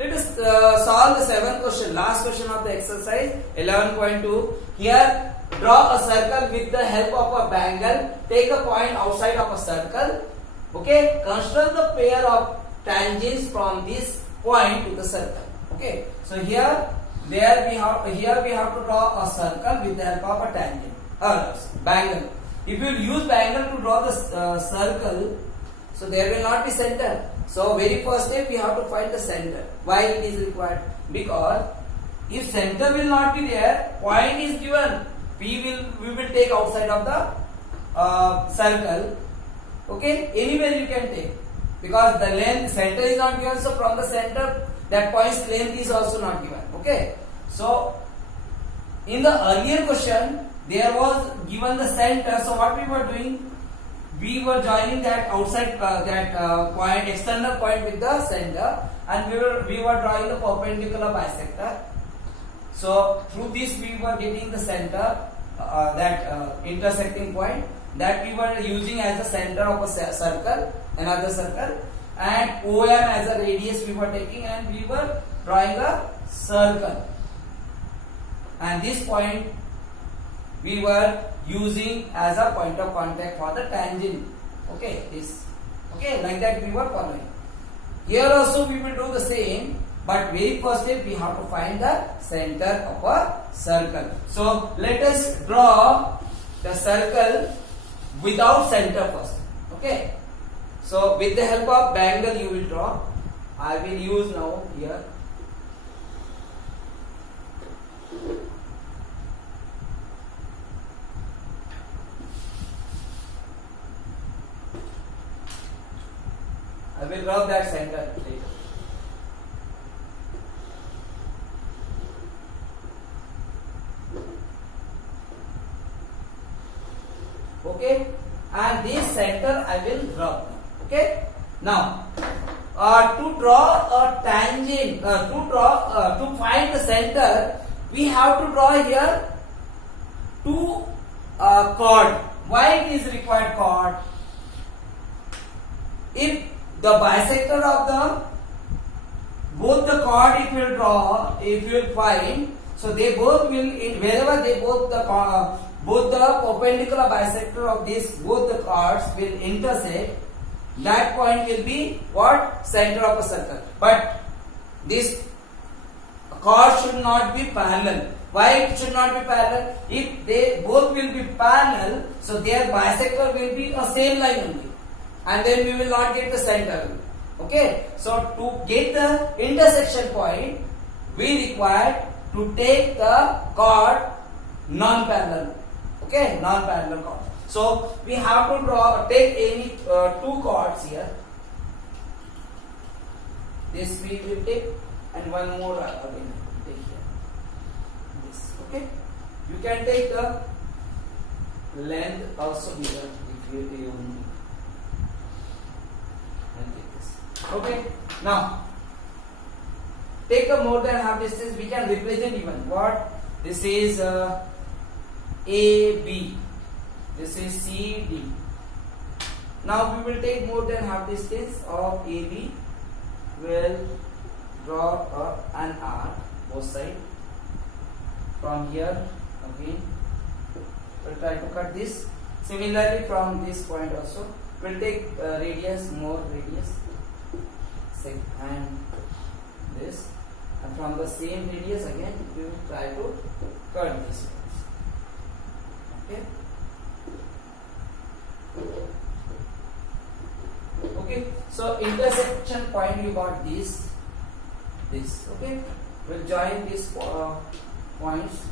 Let us solve the seventh question, last question of the exercise 11.2. Here, draw a circle with the help of a bangle. Take a point outside of a circle. Okay, construct the pair of tangents from this point to the circle. Okay, so here we have to draw a circle with the help of a tangent or bangle. If you use bangle to draw the circle, so there will not be center. So very first step we have to find the center. Why it is required? Because if center will not be there, point is given. We will take outside of the circle. Okay, anywhere you can take, because the length center is not given. So from the center, that point's length is also not given. Okay, so in the earlier question there was given the center. So what we were doing? We were joining that outside point, external point with the center, and we were drawing the perpendicular bisector. So through this we were getting the center, intersecting point that we were using as the center of a circle, another circle, and OM as a radius we were taking, and we were drawing a circle. And this point we were using as a point of contact for the tangent. Okay, this. Okay, like that we were following. Here also we will do the same, but very first step we have to find the center of a circle. So let us draw the circle without center first. Okay, so with the help of bangle you will draw. I will use now here. I will rub that center later. Okay, and this center I will rub. Okay, now to draw a tangent, to find the center, we have to draw here two chord. Why it is required chord? If the bisector of both the chord it will draw, if you will find, so they both will, wherever they both the perpendicular bisector of both the chords will intersect, that point will be what? Center of a circle. But this chord should not be parallel. Why it should not be parallel? If they both will be parallel, so their bisector will be a same line only, and then we will not get the center. Okay, so to get the intersection point, we require to take the chord non-parallel. Okay, non-parallel chord. So we have to take any two chords here. This we will take, and one more again take here. This. Okay, you can take the length also here if you okay, now take a more than half distance. We can represent even what this is AB, this is CD. Now we will take more than half distance of AB. Will draw an arc both sides from here. Again we'll try to cut this. Similarly from this point also we'll take radius, more radius, and this, and from the same radius again we will try to cut this. Okay. Okay, so intersection point you got this. Okay, we'll join these points.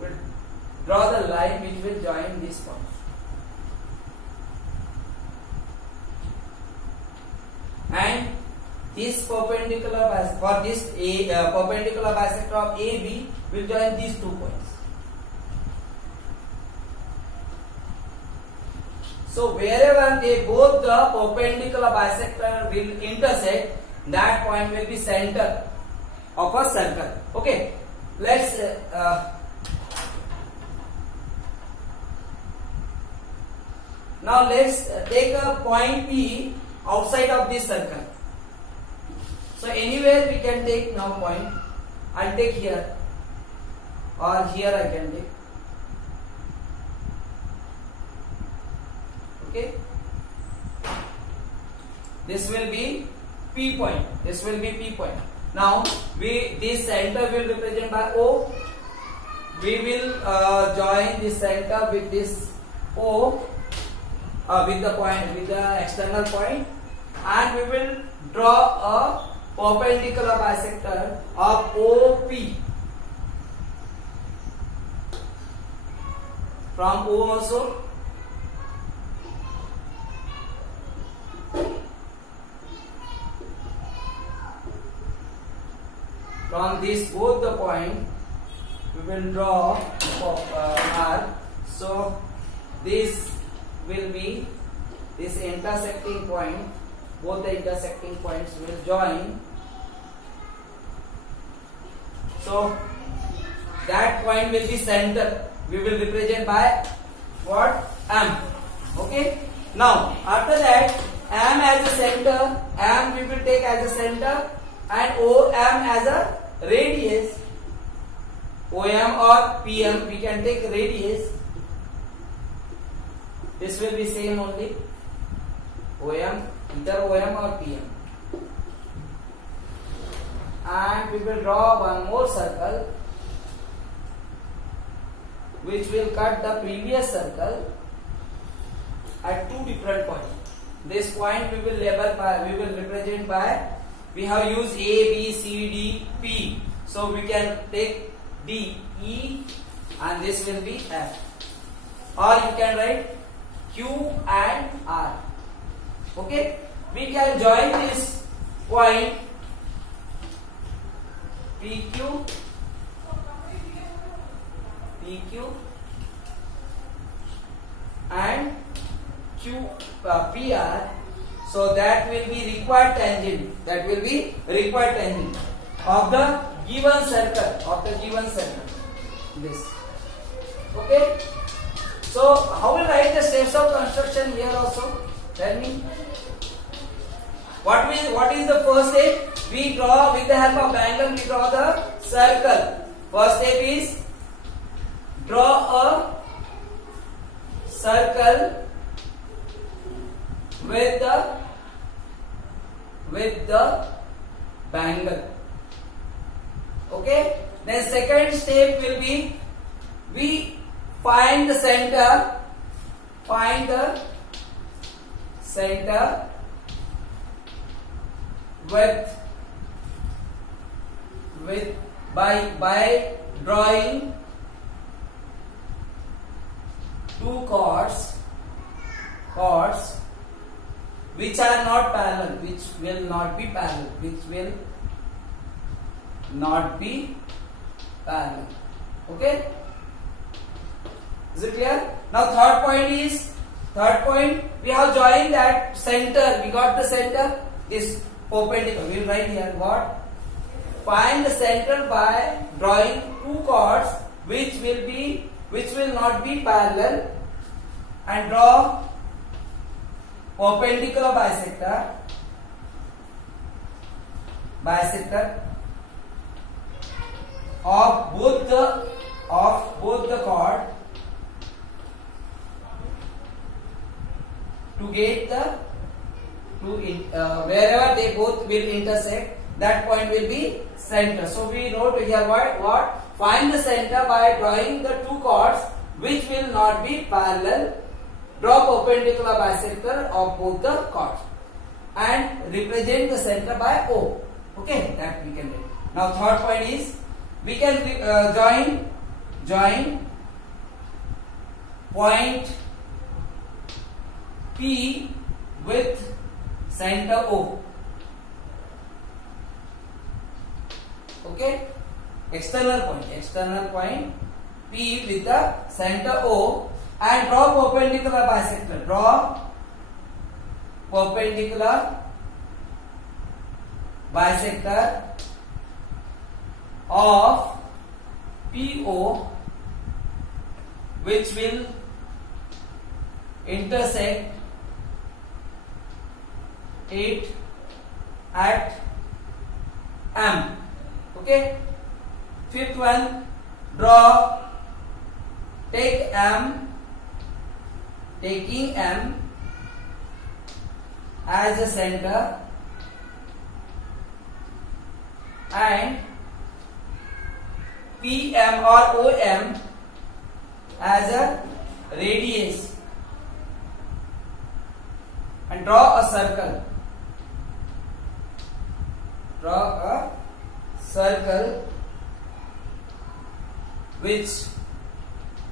We'll draw the line which will join these points. And this perpendicular for this perpendicular bisector of AB will join these 2 points. So wherever they both the perpendicular bisector will intersect, that point will be center of a circle. Okay, let's now let's take a point P outside of this circle. So anywhere we can take now point. I'll take here or here I can take. Okay. This will be P point. This will be P point. Now this center will represent by O. We will join this center with this O with the point, with the external point, and we will draw a perpendicular bisector of OP from O also. From this both the point we will draw arc. So this will be this intersecting point. Both the intersecting points will join. So that point will be center. We will represent by what? M. Okay. Now after that, M as a center, M we will take as a center, and OM as a radius. OM or PM we can take radius. This will be same only. OM, either OM or PM. And we will draw one more circle which will cut the previous circle at two different points. This point we will label by, we will represent by, we have used A, B, C, D, P. So we can take D, E, and this will be F. Or you can write Q and R. Okay. We can join this point PQ, PQ and PR. So that will be required tangent. That will be required tangent of the given circle. Of the given circle. This. Okay. So how will write the steps of construction here also? Tell me. What is the first step? We draw with the help of angle. We draw the circle. First step is draw a circle with the bangle. Okay. Then second step will be we find the center. Find the center by drawing two chords which are not parallel, which will not be parallel. Okay. Is it clear? Now third point we have joined that center. We got the center is perpendicular. We will write here what? Find the center by drawing two chords which will not be parallel, and draw perpendicular bisector of both the chord to get wherever they both will intersect, that point will be center. So we wrote here what? Find the center by drawing the two chords which will not be parallel. Draw perpendicular bisector of both the chords and represent the center by O. Okay, that we can do. Now third point is we can join point P with center O. Okay, external point P with the center O, and draw perpendicular bisector. Draw perpendicular bisector of PO which will intersect it at M. Okay. Fifth one, draw, take M, taking M as a center and PM or OM as a radius, and draw a circle. Draw a circle which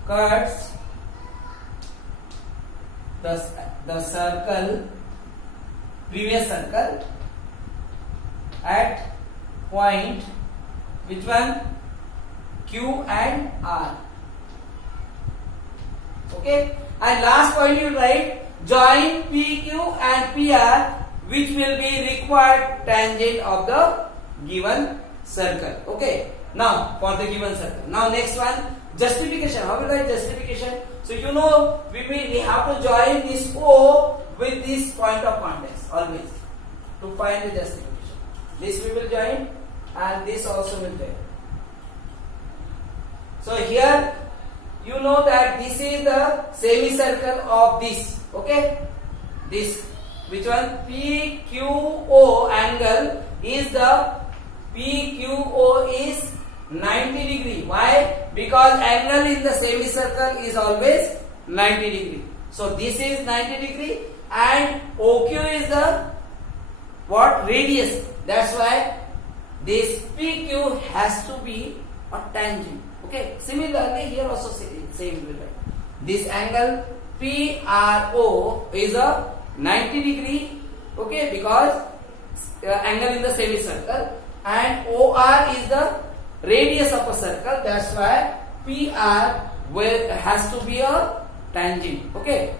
cuts the circle, previous circle, at point, which one? Q and R. Okay. And last point you write, join PQ and PR, which will be required tangent of the given circle. Okay. Now for the given circle. Now next one, justification. How will I write justification? So you know we have to join this O with this point of context always to find the justification. This we will join and this also will join. So here you know that this is the semicircle of this. Okay. This, which one? PQO angle is the PQO is 90 degree. Why? Because angle in the semicircle is always 90 degree. So this is 90 degree and OQ is the what? Radius. That's why this PQ has to be a tangent. Okay. Similarly here also same will write. This angle PRO is a 90 degree. Okay, because angle in the semicircle, and OR is the radius of a circle. That's why PR has to be a tangent. Okay.